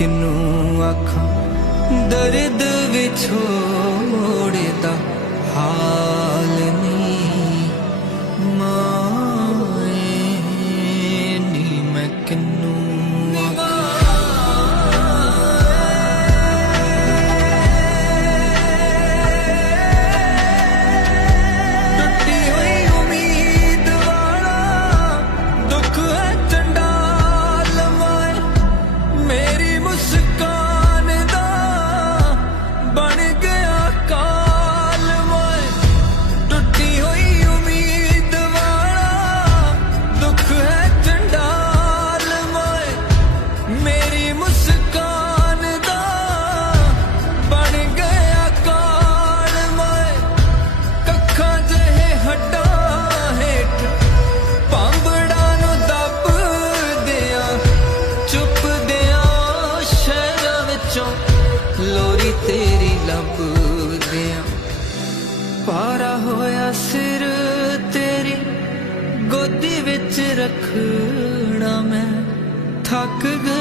ਕਿਨੂੰ ਆਖਾਂ? ਦਰਦ ਵਿਛੋੜਦਾ ਹਾਰ। ਲੱਭਦਿਆਂ। ਪਾਰਾ ਹੋਇਆ ਸਿਰ ਤੇਰੀ ਗੋਦੀ ਵਿੱਚ ਰੱਖਣਾ ਮੈਂ। ਥੱਕ ਗਿਆ